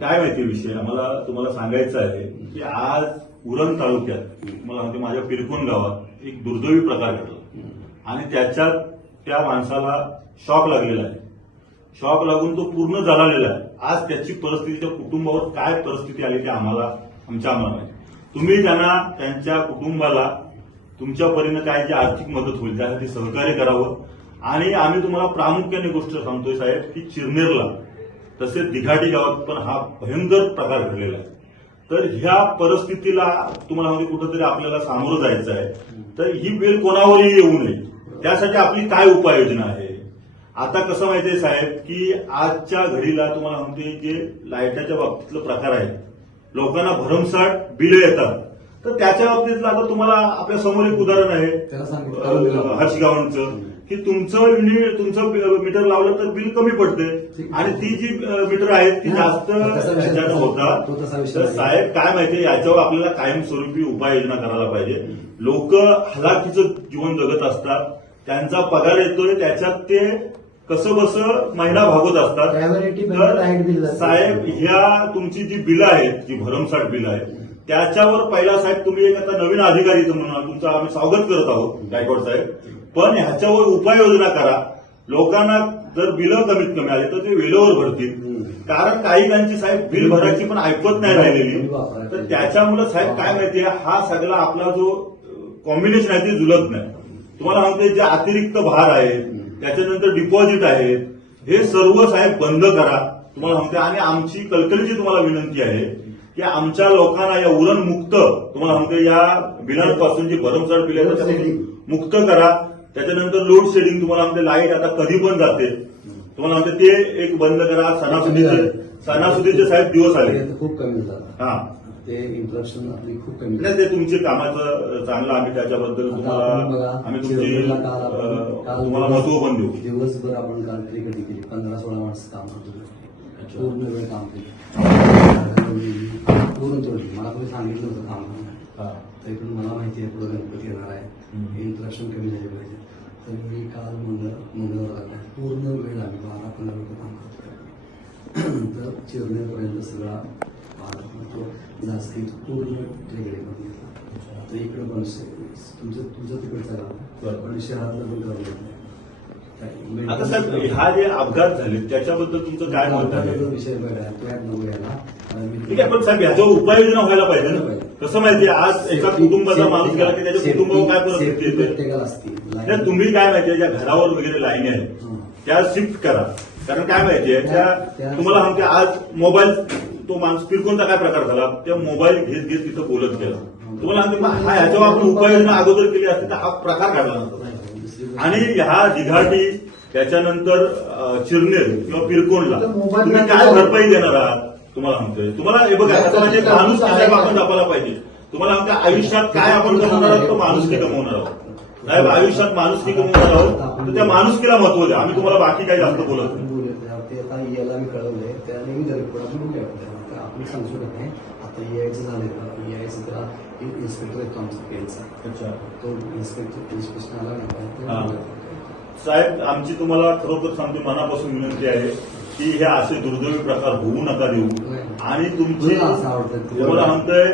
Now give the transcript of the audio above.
काय माहिती विषय आम्हाला तुम्हाला सांगायचं आहे की आज उरण तालुक्यात मला म्हणते माझ्या पिरकोन गावात एक दुर्दैवी प्रकार घडला आणि त्याच्यात त्या माणसाला शॉक लागलेला आहे. शॉक लागून तो पूर्ण जळालेला आहे. आज त्याची परिस्थिती त्या कुटुंबावर काय परिस्थिती आली ते आमच्या माहिती. तुम्ही त्यांना त्यांच्या कुटुंबाला तुमच्या परीने काय जी आर्थिक मदत होईल त्यासाठी सहकार्य करावं. आणि आम्ही तुम्हाला प्रामुख्याने गोष्ट सांगतोय साहेब की चिरनेरला तसेच दिघाटी गावात पण हा भयंकर प्रकार घडलेला आहे. तर ह्या परिस्थितीला तुम्हाला म्हणजे कुठंतरी आपल्याला सामोरं जायचं आहे. तर ही वेळ कोणावरही येऊ नये त्यासाठी आपली काय उपाययोजना आहे. आता कसं माहितीये साहेब की आजच्या घडीला तुम्हाला म्हणते जे लाईटाच्या बाबतीतलं प्रकार आहे लोकांना भरमसाठ बिलं येतात. तर त्याच्या बाबतीतलं आता तुम्हाला आपल्या समोर एक उदाहरण आहे हर्षगावांचं की तुमचं मीटर लावलं तर बिल कमी पडते आणि ती जी मीटर आहेत ती जास्त ह्याच्यानं होतात. तर साहेब काय माहितीये याच्यावर आपल्याला कायमस्वरूपी उपाययोजना करायला पाहिजे. लोक हलाखीचं जीवन जगत असतात. त्यांचा पगार येतोय त्याच्यात ते कसं बसं महिना भागवत असतात. तर साहेब ह्या तुमची जी बिलं आहेत जी भरमसाठ बिलं आहेत त्याच्यावर पहिला साहेब तुम्ही एक आता नवीन अधिकारी म्हणून तुमचं आम्ही स्वागत करत आहोत गायकवाड साहेब. पण ह्याच्यावर उपाययोजना करा. लोकांना जर बिलं कमीत कमी आले तर ते वेळेवर भरतील. कारण काही काहींची साहेब बिल भरायची पण ऐकत नाही राहिलेली. तर त्याच्यामुळे साहेब काय माहितीये हा सगळा आपला जो कॉम्बिनेशन आहे ते जुलत नाही. तुम्हाला सांगते जे अतिरिक्त भार आहेत त्याच्यानंतर डिपॉझिट आहेत हे सर्व साहेब बंद करा तुम्हाला सांगते. आणि आमची कळकळीची तुम्हाला विनंती आहे की आमच्या लोकांना या उरण मुक्त तुम्हाला सांगते या बिलांपासून जी भरमसाठ बिल आहेत त्याच्यापासून मुक्त करा. त्याच्यानंतर लोड शेडिंग तुम्हाला म्हणते लाईट आता कधी पण जाते तुम्हाला म्हणते ते एक बंद करा. सणासुदीचे साहेब दिवस आले खूप कमी झालं. हा ते इंटरप्शन आपली खूप कमी नाही ते तुमचे कामाचं चांगलं आम्ही त्याच्याबद्दल तुम्हाला आम्ही तुमची तुम्हाला महत्व पण देऊ. दिवसभर आपण काल कधी केली 15-16 माणसं काम करतो. पूर्ण वेळ काम केलं पूर्ण तोडली. मला कोणी सांगितलं होतं काम तरी पण मला माहिती आहे पुढे गणपती येणार आहे इंटरप्शन कमी झाले पाहिजे. तर मी काल मंगळवार पूर्ण वेळ आम्ही 12-15 मिनिटं काम करतो. तर चिरनेपर्यंत सगळा जास्ती पूर्ण ट्रेगडे करून घेतला. तर इकडे पण तुमचं तिकडचं गाव पण शहरातलं पण करावं. आता साहेब हा जे अपघात झाले त्याच्याबद्दल तुमचं काय मत आहे. विषय वेगळा नको यायला. ठीक आहे पण साहेब ह्याच्यावर उपाययोजना व्हायला पाहिजे ना. कसं माहितीये आज एका कुटुंबाचा माणूस गेला की त्याच्या कुटुंबावर काय परिस्थिती येते. तुम्ही काय माहितीये ज्या घरावर वगैरे लाईनी आहेत त्या शिफ्ट करा. कारण काय माहितीये तुम्हाला सांगते आज मोबाईल तो माणूस पिरकोनचा काय प्रकार झाला त्या मोबाईल घेत तिथं बोलत गेला. तुम्हाला सांगते ह्याच्यावर आपण उपाययोजना अगोदर केली असते तर हा प्रकार घडला नसता. आणि ह्या दिघाटी त्याच्यानंतर चिरनेर किंवा पिरकोनला तुम्ही काय भरपाई देणार आहात तुम्हाला म्हणतोय. तुम्हाला हे बघा आता म्हणजे माणूस साहेब आपण जपायला पाहिजे. तुम्हाला म्हणते आयुष्यात काय आपण कमवणार आहोत तर माणुसकी कमवणार आहोत साहेब. आयुष्यात माणुसकी कमवणार आहोत तर त्या माणुसकीला महत्व द्या. आम्ही तुम्हाला बाकी काही जास्त बोलत नाही. याला मी कळवलंय त्या नेहमी आपण सांगू शकत नाही. आता यायचं झालं यायचं त्याला इन्स्पेक्टर येतो आमचा पेनचा. अच्छा तो इन्स्पेक्शन आला नाही. साहेब आमची तुम्हाला खरोखर सांगतो मनापासून विनंती आहे की हे असे दुर्दैवी प्रकार होऊ नका देऊ. आणि तुमची तुम्हाला म्हणतोय